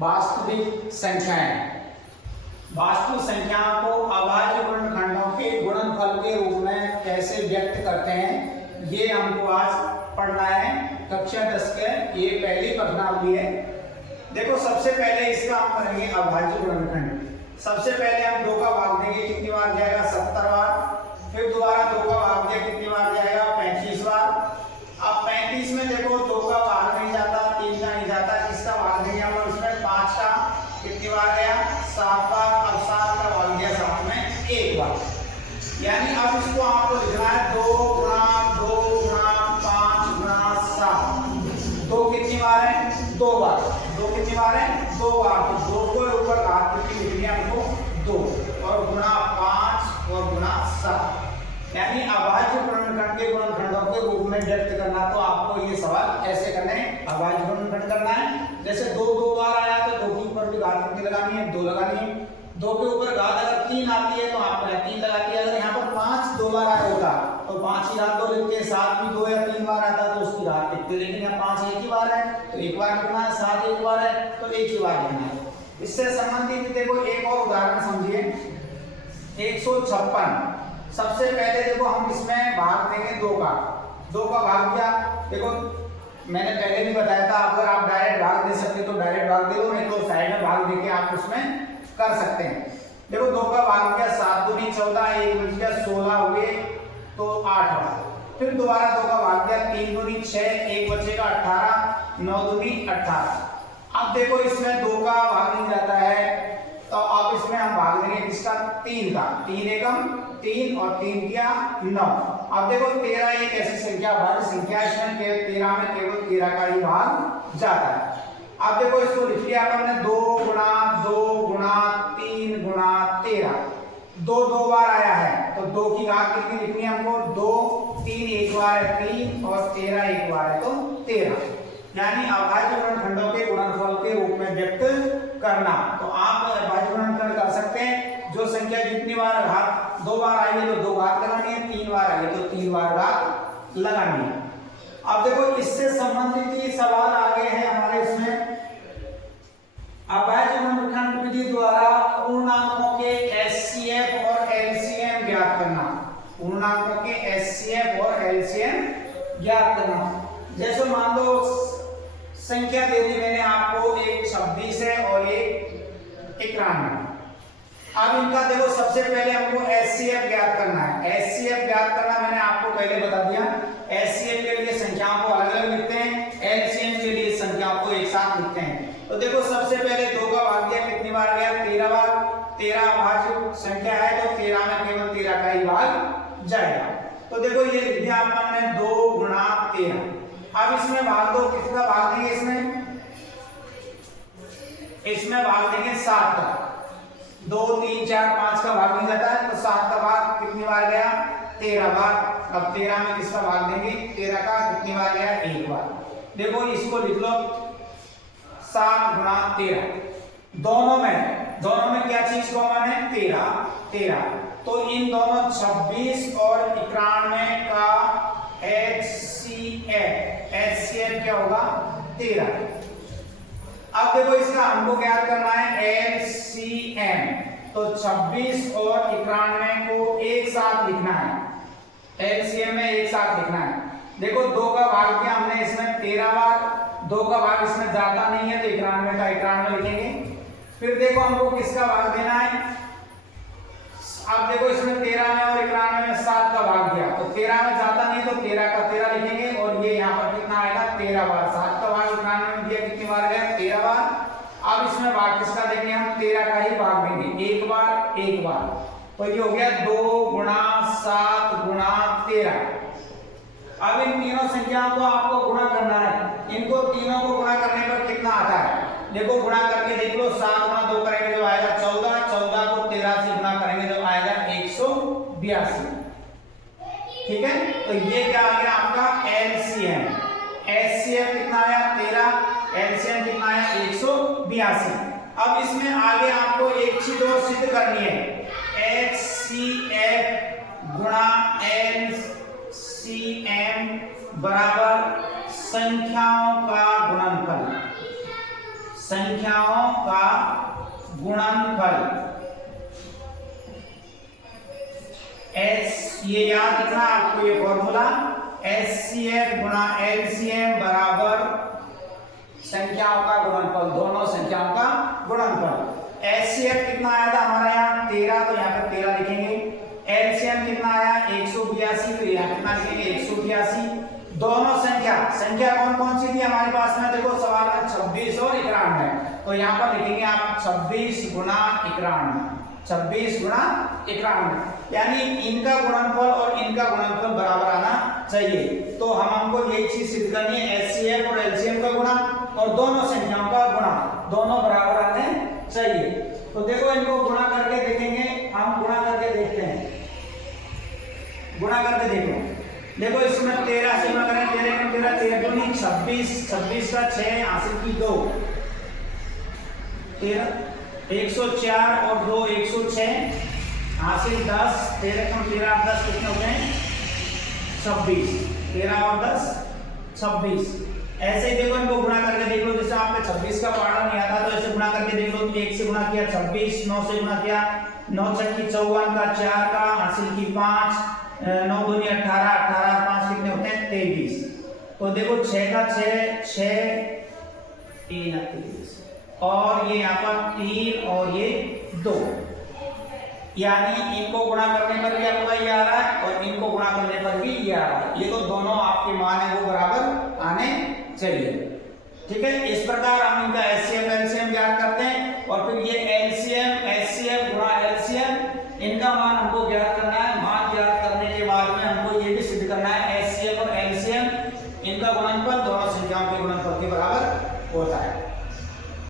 वास्तविक संख्याएं। वास्तविक संख्याओं को अभाज्य गुणनखंडों के गुणनफल के रूप में कैसे व्यक्त करते हैं, ये हमको आज पढ़ना है। कक्षा 10 के ये पहली प्रश्नावली है। देखो, सबसे पहले इसका हम करेंगे अभाज्य गुणनखंड। सबसे पहले हम 2 का भाग देंगे, कितनी बार जाएगा? 70 बार। फिर दोबारा 2 का भाग दिया, कितनी बार जाएगा? 35 बार। अब 35 में देखो 2 का भाग नहीं जाता, 3 का नहीं जाता, किसका भाग देंगे हम? उसमें 5 का कितनी बार गया? 7 बार। अब 7 का भाग दिया 7 में 1 बार। यानी अब इसको आपको लिखना है 2 गुणा 5 गुणा 7। 2 कितनी बार है? 2 बार। 2 कितनी बार है? 2 बार। तो 2 को ऊपर घात कितनी लिखनी है हमको? 2 और गुणा 5 और गुणा 7। यानी अभाज्य गुणनखंड के गुणनखंडों के रूप में व्यक्त करना। तो आपको ये सवाल ऐसे करना है, अभाज्य गुणनखंड करना है। जैसे 2 बार आया तो 2 के ऊपर भी घात कितनी लगानी है? 2 लगानी है। 2 के ऊपर घात अगर 3 आती है तो आपको 3 लगाती है। अगर यहाँ पर 5 2 बार आया होता तो 5 की घात 2 लिखते हैं। 7 भी 2 या 3 बार आता तो उसकी घात लिखते, लेकिन यहाँ 5 एक ही बार है तो एक बार लिखना है, 7 एक बार है तो एक ही बार लिखना है। इससे संबंधित देखो एक और उदाहरण समझिए। 156। सबसे पहले देखो हम इसमें भाग देंगे 2 का भाग दिया। देखो मैंने पहले भी बताया था, अगर आप डायरेक्ट भाग दे सकते तो डायरेक्ट भाग दे दो, नहीं तो साइड में भाग देके आप उसमें कर सकते हैं। देखो 2 का भाग दिया, 7 दूनी 14, 1 बच गया 16 हुए तो 8 बार। फिर दोबारा 2 का भाग दिया, 3 दूनी 6, 1 बचेगा 18, 9 दूनी 18। अब देखो इसमें 2 का भाग नहीं जाता है तो अब इसमें हम भाग देंगे किसका? 3 का। 3 एकम 3 और 3 किया 9। अब देखो 13 एक ऐसी संख्या, भाज्य संख्या, इसमें 13 में केवल 13 का ही भाग जाता है। अब देखो इसको लिख लिया हमने 2 गुणा 3 गुणा 13। 2 बार आया है तो 2 की घात कितनी लिखनी है हमको? 2। 3 एक बार है 3 और 13 एक बार है तो 13। यानी अभाज्य गुणनखंडों के गुणनफल के रूप में व्यक्त करना। तो आप अभाज्य गुणनखंड कर सकते हैं। जो संख्या जितनी बार घात 2 बार आई है तो 2 घात लगानी है, 3 बार आई है तो 3 बार घात लगानी है। अब देखो इससे संबंधित ये सवाल आगे है हमारे इसमें। अभाज्य गुणनखंड विधि द्वारा पूर्णांकों के एचसीएफ और एलसीएम ज्ञात करना। पूर्णांकों के एचसीएफ और एलसीएम ज्ञात करना। जैसे मान लो संख्या दे दी मैंने आपको, एक 26 है और एक 91। अब इनका देखो सबसे पहले हमको एचसीएफ ज्ञात करना है। एचसीएफ ज्ञात करना मैंने आपको पहले बता दिया। एचसीएफ के लिए संख्याओं को अलग अलग लिखते हैं, एलसीएम के लिए संख्याओं को एक साथ लिखते हैं। तो देखो सबसे पहले 2 का भाग दिया, कितनी बार गया? 13 बार। 13 अभाज्य संख्या है तो 13 में केवल 13 का ही भाग जाएगा। तो देखो ये लिख दिया आपने 2 गुणा 13। अब इसमें भाग दो, किसका भाग देंगे? इसमें भाग देंगे 7 का। 2 3 4 5 का भाग नहीं जाता है तो 7 का भाग कितनी बार गया? 13 बार। अब 13 में किसका भाग देंगे? 13 का कितनी बार गया? 1 बार। देखो इसको लिख लो 7 गुणा 13। दोनों में क्या चीज कॉमन है? 13। तो इन दोनों 26 और 91 का एचसीएफ क्या होगा? 13। अब देखो इसका हमको ज्ञात करना है एलसीएम। तो 26 और 91 को एक साथ लिखना है। एलसीएम में एक साथ लिखना है। देखो 2 का भाग दिया हमने इसमें 13 बार। 2 का भाग इसमें जाता नहीं है तो 91 का 91 लिखेंगे। फिर देखो हमको किसका भाग देना है? अब देखो इसमें 13 में और 91 में 7 का भाग दिया तो 13 में जाता नहीं तो 13 का 13 लिखेंगे और ये यहाँ पर कितना आएगा? 13 बार। 7 का भाग 91 में दिया, कितनी बार गया? 13 बार। अब इसमें भाग किसका देंगे हम? 13 का ही भाग देंगे, एक बार। तो ये हो गया 2 गुणा 7 गुणा 13। अब इन तीनों संख्याओं को आपको गुणा करना है। इनको तीनों को गुणा करने पर कितना आता है? देखो गुणा करके देख लो। 7 गुणा 2 करेंगे जो आएगा 14, 14 को 13 से गुणा करेंगे जो आएगा 182। ठीक है, तो ये क्या आ गया आपका? एलसीएम। एचसीएफ कितना आया? 13। एलसीएम कितना आया? 182। अब इसमें आगे आपको एक चीज और सिद्ध करनी है। एचसीएफ गुणा एलसीएम बराबर संख्याओं का गुणनफल। संख्याओं का गुणनफल। एस, ये याद रखना आपको ये फॉर्मूला, एचसीएफ गुणा एलसीएम बराबर संख्याओं का गुणनफल, दोनों संख्याओं का गुणनफल। एचसीएफ कितना आया था हमारा यहाँ 13, तो यहाँ पर 13 लिखेंगे। एलसीएम कितना आया 182, तो यहाँ कितना लिखेंगे 182। दोनों संख्या कौन कौन सी थी हमारे पास में, देखो सवाल में 26 और 91, तो यहाँ पर लिखेंगे आप 26 गुणा 91, 26 गुणा 91, यानी इनका गुणनफल और इनका गुणनफल बराबर आना चाहिए। तो हमको यही चीज सिद्ध करनी है, एचसीएफ और एलसीएम का गुणा और दोनों संख्याओं का गुणा दोनों बराबर आने चाहिए। तो देखो इनको गुणा करके देखेंगे, हम गुणा करके देखते हैं, गुणा करके देखो इसमें 13 से गुणा करें, 13 दूनी 26, 26 का 6 हासिल की 2, 104 और 2 106 हासिल 10, 13 कम 13 10 कितने होते हैं 26, 13 और 10 26। ऐसे ही देखो इनको गुणा करके देख लो, जैसे आपने 26 का पढ़ा नहीं आता तो ऐसे गुणा करके देख लो, 1 से गुणा किया 26, 9 से गुणा किया 9 6 की 54 का 4 का हासिल की 5, 9 दूनी 18, 18 और 5 कितने होते हैं 23। तो देखो 6 का 6 23 और ये यहाँ पर 3 और ये 2, यानी इनको गुणा करने पर भी आपका ये आ रहा है और इनको गुणा करने पर भी ये आ रहा है। ये तो दोनों आपके मान है वो बराबर आने चाहिए। ठीक है, इस प्रकार हम इनका एचसीएफ एलसीएम ज्ञात करते हैं और फिर ये एलसीएम एचसीएफ गुणा एलसीएम, इनका मान हमको ज्ञात करना है। मान ज्ञात करने के बाद में हमको ये भी सिद्ध करना है एचसीएफ और एलसीएम इनका गुणनफल दोनों संख्याओं के गुणनफल के बराबर होता है।